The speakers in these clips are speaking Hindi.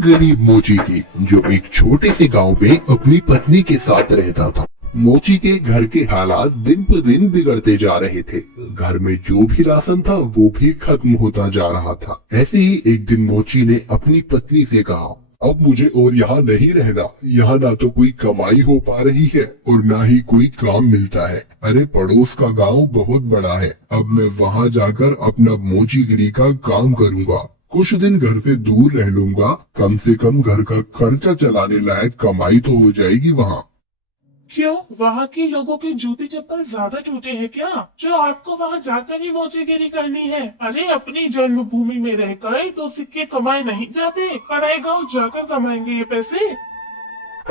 गरीब मोची की, जो एक छोटे से गांव में अपनी पत्नी के साथ रहता था। मोची के घर के हालात दिन पर दिन बिगड़ते जा रहे थे। घर में जो भी राशन था वो भी खत्म होता जा रहा था। ऐसे ही एक दिन मोची ने अपनी पत्नी से कहा, अब मुझे और यहाँ नहीं रहना। यहाँ ना तो कोई कमाई हो पा रही है और ना ही कोई काम मिलता है। अरे पड़ोस का गांव बहुत बड़ा है, अब मैं वहाँ जाकर अपना मोचीगिरी का काम करूँगा। कुछ दिन घर से दूर रह लूंगा, कम से कम घर का खर्चा चलाने लायक कमाई तो हो जाएगी वहाँ। क्यों, वहाँ के लोगों के जूते चप्पल ज्यादा टूटे हैं क्या, जो आपको वहाँ जाकर ही मौजेगिरी करनी है? अरे अपनी जन्मभूमि में रहकर तो सिक्के कमाए नहीं जाते, पराए गाँव जाकर कमाएंगे ये पैसे।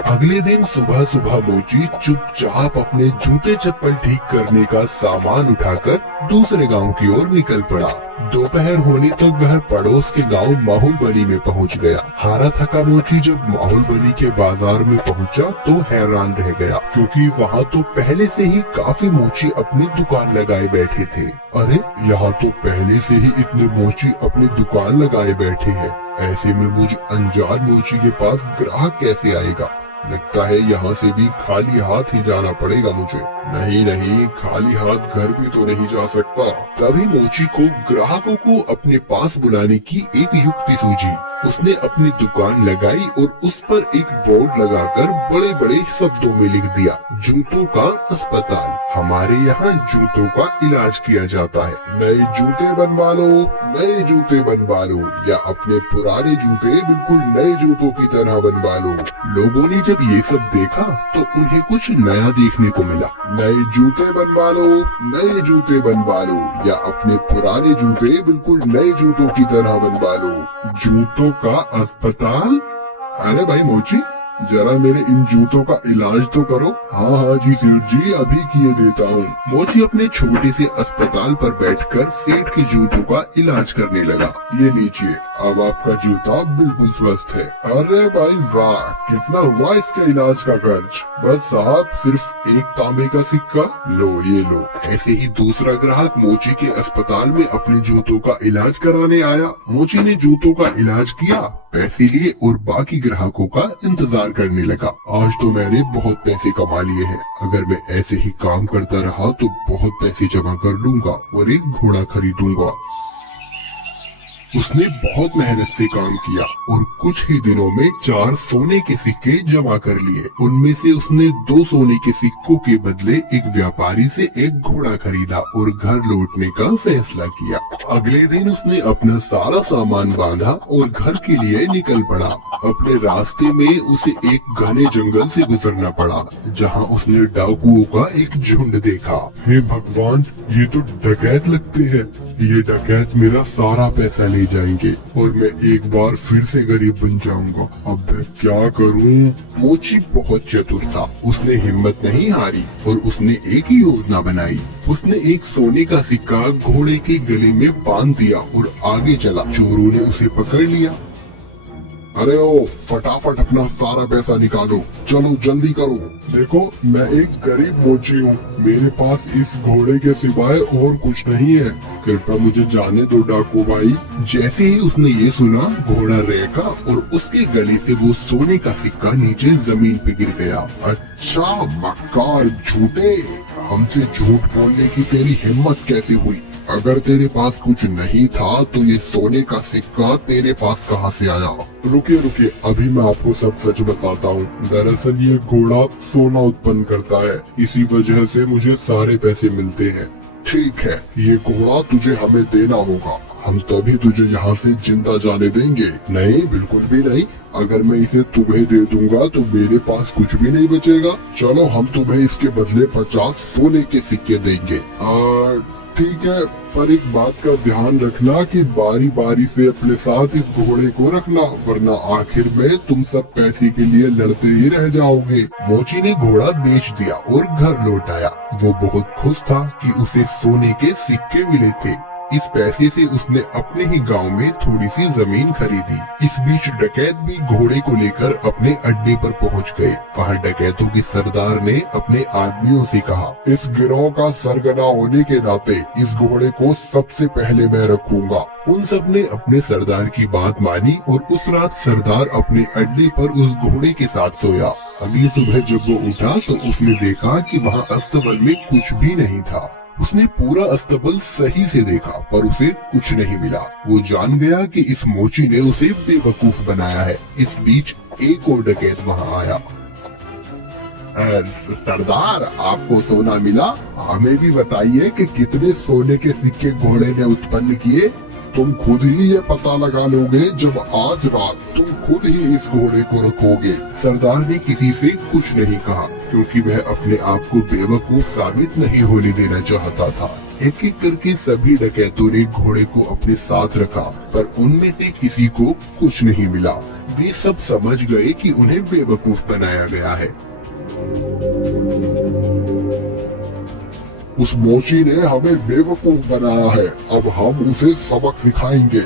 अगले दिन सुबह सुबह मोची चुपचाप अपने जूते चप्पल ठीक करने का सामान उठाकर दूसरे गांव की ओर निकल पड़ा। दोपहर होने तक वह पड़ोस के गांव माहौलबनी में पहुंच गया। हारा थका मोची जब माहौलबनी के बाजार में पहुंचा तो हैरान रह गया, क्योंकि वहां तो पहले से ही काफी मोची अपनी दुकान लगाए बैठे थे। अरे यहाँ तो पहले से ही इतने मोची अपनी दुकान लगाए बैठे हैं। ऐसे में मुझे अनजान मोची के पास ग्राहक कैसे आएगा? लगता है यहाँ से भी खाली हाथ ही जाना पड़ेगा मुझे। नहीं नहीं, खाली हाथ घर भी तो नहीं जा सकता। तभी मोची को ग्राहकों को अपने पास बुलाने की एक युक्ति सूझी। उसने अपनी दुकान लगाई और उस पर एक बोर्ड लगाकर बड़े बड़े शब्दों में लिख दिया, जूतों का अस्पताल। हमारे यहाँ जूतों का इलाज किया जाता है। नए जूते बनवा लो, नए जूते बनवा लो, या अपने पुराने जूते बिल्कुल नए जूतों की तरह बनवा लो। लोगों ने जब ये सब देखा तो उन्हें कुछ नया देखने को मिला। नए जूते बनवा लो, नए जूते बनवा लो, या अपने पुराने जूते बिल्कुल नए जूतों की तरह बनवा लो। जूतों का अस्पताल? अरे भाई मोची, जरा मेरे इन जूतों का इलाज तो करो। हाँ हाँ जी सेठ जी, अभी किए देता हूँ। मोची अपने छोटे से अस्पताल पर बैठकर सेठ के जूतों का इलाज करने लगा। ये लीजिए, अब आपका जूता बिल्कुल स्वस्थ है। अरे भाई वाह, कितना हुआ इसके इलाज का खर्च? बस साहब, सिर्फ एक तांबे का सिक्का। लो ये लो। ऐसे ही दूसरा ग्राहक मोची के अस्पताल में अपने जूतों का इलाज कराने आया। मोची ने जूतों का इलाज किया, पैसे लिए और बाकी ग्राहकों का इंतजार करने लगा। आज तो मैंने बहुत पैसे कमा लिए हैं। अगर मैं ऐसे ही काम करता रहा तो बहुत पैसे जमा कर लूंगा और एक घोड़ा खरीदूंगा। उसने बहुत मेहनत से काम किया और कुछ ही दिनों में 4 सोने के सिक्के जमा कर लिए। उनमें से उसने 2 सोने के सिक्कों के बदले एक व्यापारी से एक घोड़ा खरीदा और घर लौटने का फैसला किया। अगले दिन उसने अपना सारा सामान बांधा और घर के लिए निकल पड़ा। अपने रास्ते में उसे एक घने जंगल से गुजरना पड़ा, जहाँ उसने डाकुओं का एक झुंड देखा। हे भगवान, ये तो डकैत लगते हैं। ये डकैत मेरा सारा पैसा ले जाएंगे और मैं एक बार फिर से गरीब बन जाऊंगा। अब मैं क्या करूं? मोची बहुत चतुर था। उसने हिम्मत नहीं हारी और उसने एक योजना बनाई। उसने एक सोने का सिक्का घोड़े के गले में बांध दिया और आगे चला। चोरों ने उसे पकड़ लिया। अरे ओ, फटाफट अपना सारा पैसा निकालो, चलो जल्दी करो। देखो, मैं एक गरीब मोची हूँ, मेरे पास इस घोड़े के सिवाय और कुछ नहीं है। कृपया मुझे जाने दो डाकू भाई। जैसे ही उसने ये सुना, घोड़ा रेका और उसके गले से वो सोने का सिक्का नीचे जमीन पे गिर गया। अच्छा मक्कार झूठे, हमसे झूठ बोलने की तेरी हिम्मत कैसे हुई? अगर तेरे पास कुछ नहीं था तो ये सोने का सिक्का तेरे पास कहाँ से आया? रुकिए रुकिए, अभी मैं आपको सब सच बताता हूँ। दरअसल ये घोड़ा सोना उत्पन्न करता है, इसी वजह से मुझे सारे पैसे मिलते हैं। ठीक है, ये घोड़ा तुझे हमें देना होगा, हम तभी तुझे यहाँ से जिंदा जाने देंगे। नहीं, बिल्कुल भी नहीं। अगर मैं इसे तुम्हें दे दूंगा तो मेरे पास कुछ भी नहीं बचेगा। चलो, हम तुम्हें इसके बदले 50 सोने के सिक्के देंगे। ठीक है, पर एक बात का ध्यान रखना कि बारी बारी से अपने साथ इस घोड़े को रखना, वरना आखिर में तुम सब पैसे के लिए लड़ते ही रह जाओगे। मोची ने घोड़ा बेच दिया और घर लौट आया। वो बहुत खुश था कि उसे सोने के सिक्के मिले थे। इस पैसे से उसने अपने ही गांव में थोड़ी सी जमीन खरीदी। इस बीच डकैत भी घोड़े को लेकर अपने अड्डे पर पहुंच गए। वहां डकैतों के सरदार ने अपने आदमियों से कहा, इस गिरोह का सरगना होने के नाते इस घोड़े को सबसे पहले मैं रखूंगा। उन सब ने अपने सरदार की बात मानी और उस रात सरदार अपने अड्डे पर उस घोड़े के साथ सोया। अगली सुबह जब वो उठा तो उसने देखा कि वहाँ अस्तबल में कुछ भी नहीं था। उसने पूरा अस्तबल सही से देखा पर उसे कुछ नहीं मिला। वो जान गया कि इस मोची ने उसे बेवकूफ बनाया है। इस बीच एक और डकैत वहाँ आया। सरदार, आपको सोना मिला? हमें भी बताइए कि कितने सोने के सिक्के घोड़े ने उत्पन्न किए। तुम खुद ही ये पता लगा लोगे जब आज रात तुम खुद ही इस घोड़े को रखोगे। सरदार ने किसी से कुछ नहीं कहा क्योंकि वह अपने आप को बेवकूफ साबित नहीं होने देना चाहता था। एक एक करके सभी डकैतों ने घोड़े को अपने साथ रखा पर उनमें से किसी को कुछ नहीं मिला। वे सब समझ गए कि उन्हें बेवकूफ बनाया गया है। उस मोची ने हमें बेवकूफ बनाया है, अब हम उसे सबक सिखाएंगे।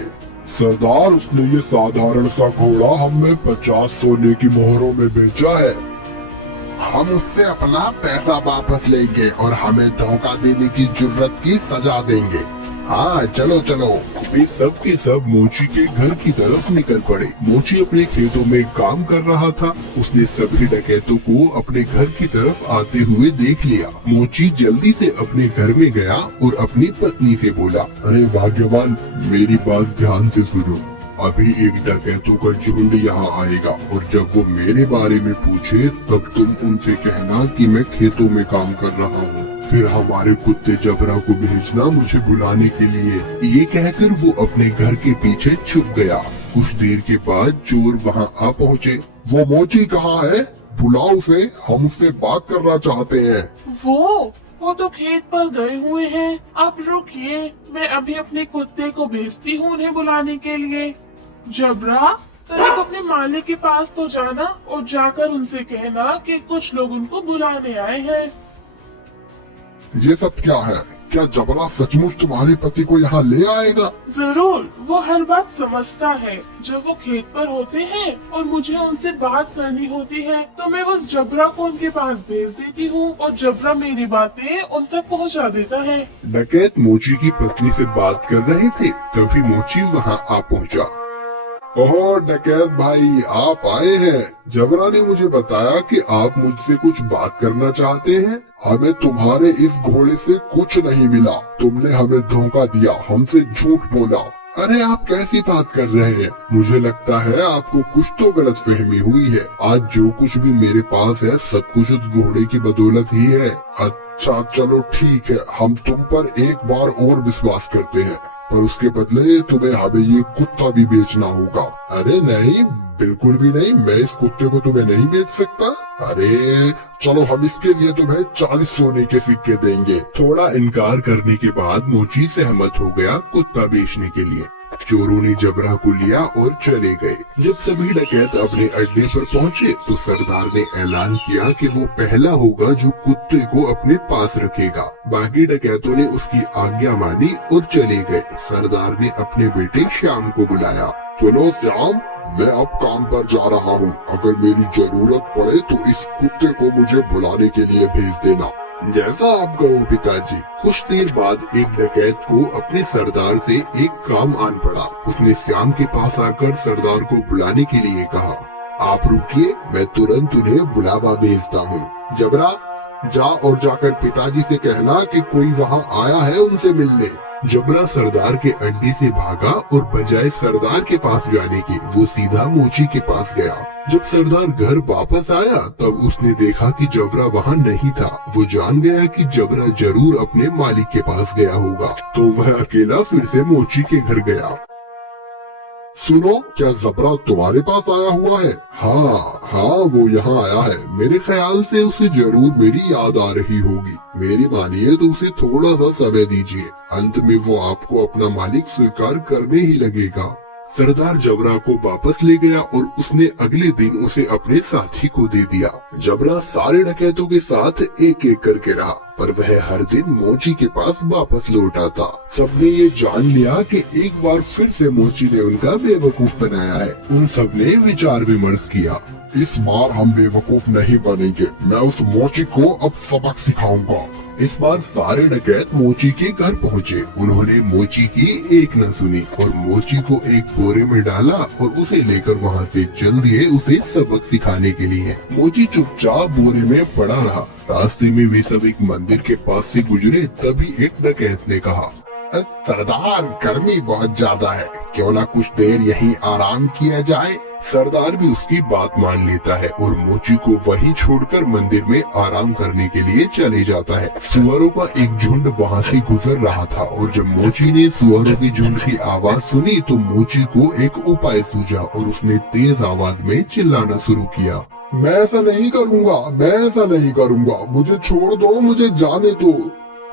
सरदार, उसने ये साधारण सा घोड़ा हमें 50 सोने की मोहरों में बेचा है। हम उससे अपना पैसा वापस लेंगे और हमें धोखा देने की जुर्रत की सजा देंगे। हाँ, चलो चलो। वे सब के सब मोची के घर की तरफ निकल पड़े। मोची अपने खेतों में काम कर रहा था। उसने सभी डकैतों को अपने घर की तरफ आते हुए देख लिया। मोची जल्दी से अपने घर में गया और अपनी पत्नी से बोला, अरे भाग्यवान, मेरी बात ध्यान से सुनो। अभी एक डकैतों का झुंड यहाँ आएगा और जब वो मेरे बारे में पूछे तब तुम उनसे कहना कि मैं खेतों में काम कर रहा हूँ। फिर हमारे कुत्ते जबरा को भेजना मुझे बुलाने के लिए। ये कहकर वो अपने घर के पीछे छुप गया। कुछ देर के बाद चोर वहाँ आ पहुँचे। वो मोची कहाँ है? बुलाओ उसे, हम उससे बात करना चाहते हैं। वो तो खेत पर गए हुए हैं। आप रुकिए, मैं अभी अपने कुत्ते को भेजती हूँ उन्हें बुलाने के लिए। जबरा, तुम अपने मालिक के पास तो जाना और जाकर उनसे कहना कि कुछ लोग उनको बुलाने आए हैं। ये सब क्या है? क्या जबरा सचमुच तुम्हारे पति को यहाँ ले आएगा? जरूर, वो हर बात समझता है। जब वो खेत पर होते हैं और मुझे उनसे बात करनी होती है तो मैं बस जबरा को उनके पास भेज देती हूँ और जबरा मेरी बातें उन तक पहुँचा देता है। डकैत मोची की पत्नी से बात कर रहे थे तभी मोची वहाँ आ पहुँचा। ओह डकैत भाई, आप आए हैं। जबरा ने मुझे बताया कि आप मुझसे कुछ बात करना चाहते हैं। हमें तुम्हारे इस घोड़े से कुछ नहीं मिला। तुमने हमें धोखा दिया, हमसे झूठ बोला। अरे आप कैसी बात कर रहे हैं? मुझे लगता है आपको कुछ तो गलतफहमी हुई है। आज जो कुछ भी मेरे पास है सब कुछ उस घोड़े की बदौलत ही है। अच्छा चलो ठीक है, हम तुम पर एक बार और विश्वास करते हैं, पर उसके बदले तुम्हें हमें ये कुत्ता भी बेचना होगा। अरे नहीं, बिल्कुल भी नहीं, मैं इस कुत्ते को तुम्हें नहीं बेच सकता। अरे चलो, हम इसके लिए तुम्हें 40 सोने के सिक्के देंगे। थोड़ा इनकार करने के बाद मोची सहमत हो गया कुत्ता बेचने के लिए। चोरों ने जबरा को लिया और चले गए। जब सभी डकैत अपने अड्डे पर पहुंचे तो सरदार ने ऐलान किया कि वो पहला होगा जो कुत्ते को अपने पास रखेगा। बाकी डकैतों ने उसकी आज्ञा मानी और चले गए। सरदार ने अपने बेटे श्याम को बुलाया। सुनो श्याम, मैं अब काम पर जा रहा हूँ। अगर मेरी जरूरत पड़े तो इस कुत्ते को मुझे बुलाने के लिए भेज देना। जैसा आप कहो पिताजी। कुछ देर बाद एक डकैत को अपने सरदार से एक काम आन पड़ा। उसने श्याम के पास आकर सरदार को बुलाने के लिए कहा, आप रुकिए, मैं तुरंत उन्हें बुलावा भेजता हूँ। जबरा, जा और जाकर पिताजी से कहना कि कोई वहाँ आया है उनसे मिलने। जबरा सरदार के अड्डे से भागा और बजाय सरदार के पास जाने के वो सीधा मोची के पास गया। जब सरदार घर वापस आया तब उसने देखा कि जबरा वहाँ नहीं था। वो जान गया कि जबरा जरूर अपने मालिक के पास गया होगा, तो वह अकेला फिर से मोची के घर गया। सुनो, क्या जबरा तुम्हारे पास आया हुआ है? हाँ, वो यहाँ आया है। मेरे ख्याल से उसे जरूर मेरी याद आ रही होगी। मेरी मानिए तो उसे थोड़ा सा समय दीजिए, अंत में वो आपको अपना मालिक स्वीकार करने ही लगेगा। सरदार जबरा को वापस ले गया और उसने अगले दिन उसे अपने साथी को दे दिया। जबरा सारे डकैतों के साथ एक एक करके रहा, पर वह हर दिन मोची के पास वापस लौट आता। सबने ये जान लिया कि एक बार फिर से मोची ने उनका बेवकूफ बनाया है। उन सबने विचार विमर्श किया। इस बार हम बेवकूफ नहीं बनेंगे, मैं उस मोची को अब सबक सिखाऊंगा। इस बार सारे डकैत मोची के घर पहुँचे। उन्होंने मोची की एक न सुनी और मोची को एक बोरे में डाला और उसे लेकर वहाँ से चल दिए उसे सबक सिखाने के लिए। मोची चुपचाप बोरे में पड़ा रहा। रास्ते में वे सब एक मंदिर के पास से गुजरे, तभी एक डकैत ने कहा, सरदार, गर्मी बहुत ज्यादा है, क्यों ना कुछ देर यहीं आराम किया जाए। सरदार भी उसकी बात मान लेता है और मोची को वहीं छोड़कर मंदिर में आराम करने के लिए चले जाता है। सुअरों का एक झुंड वहाँ से गुजर रहा था और जब मोची ने सुअरों के झुंड की आवाज सुनी तो मोची को एक उपाय सूझा और उसने तेज आवाज में चिल्लाना शुरू किया। मैं ऐसा नहीं करूँगा, मैं ऐसा नहीं करूँगा, मुझे छोड़ दो, मुझे जाने दो।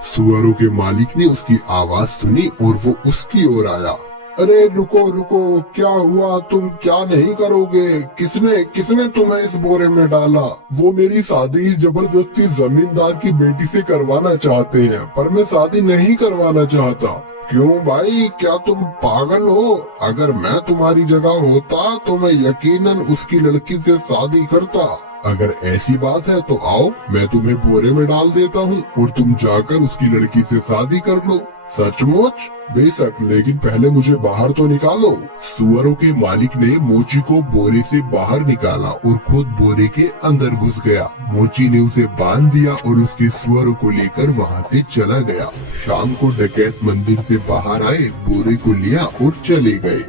सुअरों के मालिक ने उसकी आवाज सुनी और वो उसकी ओर आया। अरे रुको रुको, क्या हुआ? तुम क्या नहीं करोगे? किसने तुम्हें इस बोरे में डाला? वो मेरी शादी जबरदस्ती जमींदार की बेटी से करवाना चाहते हैं, पर मैं शादी नहीं करवाना चाहता। क्यों भाई, क्या तुम पागल हो? अगर मैं तुम्हारी जगह होता तो मैं यकीनन उसकी लड़की से शादी करता। अगर ऐसी बात है तो आओ, मैं तुम्हें बोरे में डाल देता हूँ और तुम जाकर उसकी लड़की से शादी कर लो। सचमुच? बेशक, लेकिन पहले मुझे बाहर तो निकालो। सुअरों के मालिक ने मोची को बोरे से बाहर निकाला और खुद बोरे के अंदर घुस गया। मोची ने उसे बांध दिया और उसके सुअरों को लेकर वहाँ से चला गया। शाम को डकैत मंदिर से बाहर आए, बोरे को लिया और चले गए।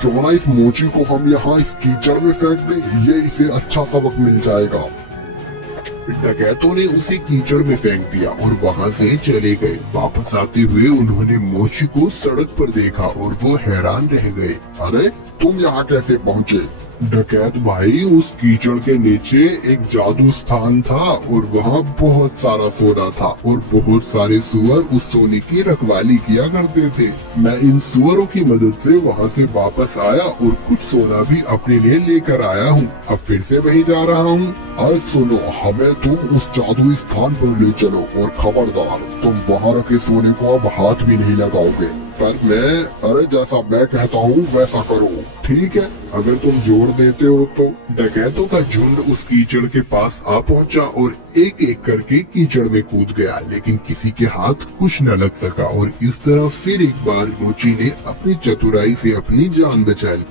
क्यों ना इस मोची को हम यहाँ इस कीचड़ में फेंक दें, ये इसे अच्छा सबक मिल जाएगा। डकैतों ने उसे कीचड़ में फेंक दिया और वहाँ से चले गए। वापस आते हुए उन्होंने मोची को सड़क पर देखा और वो हैरान रह गए। अरे तुम यहाँ कैसे पहुँचे? डकैत भाई, उस कीचड़ के नीचे एक जादू स्थान था और वहाँ बहुत सारा सोना था और बहुत सारे सुअर उस सोने की रखवाली किया करते थे। मैं इन सुअरों की मदद से वहाँ से वापस आया और कुछ सोना भी अपने लिए लेकर आया हूँ। अब फिर से वहीं जा रहा हूँ। अरे सुनो, हमें तुम उस जादुई स्थान पर ले चलो और खबरदार, तुम वहाँ रखे सोने को अब हाथ भी नहीं लगाओगे। अरे जैसा मैं कहता हूँ वैसा करो, ठीक है? अगर तुम जोर देते हो तो। डकैतों का झुंड उस कीचड़ के पास आ पहुंचा और एक एक करके कीचड़ में कूद गया, लेकिन किसी के हाथ कुछ न लग सका और इस तरह फिर एक बार मोची ने अपनी चतुराई से अपनी जान बचा ली।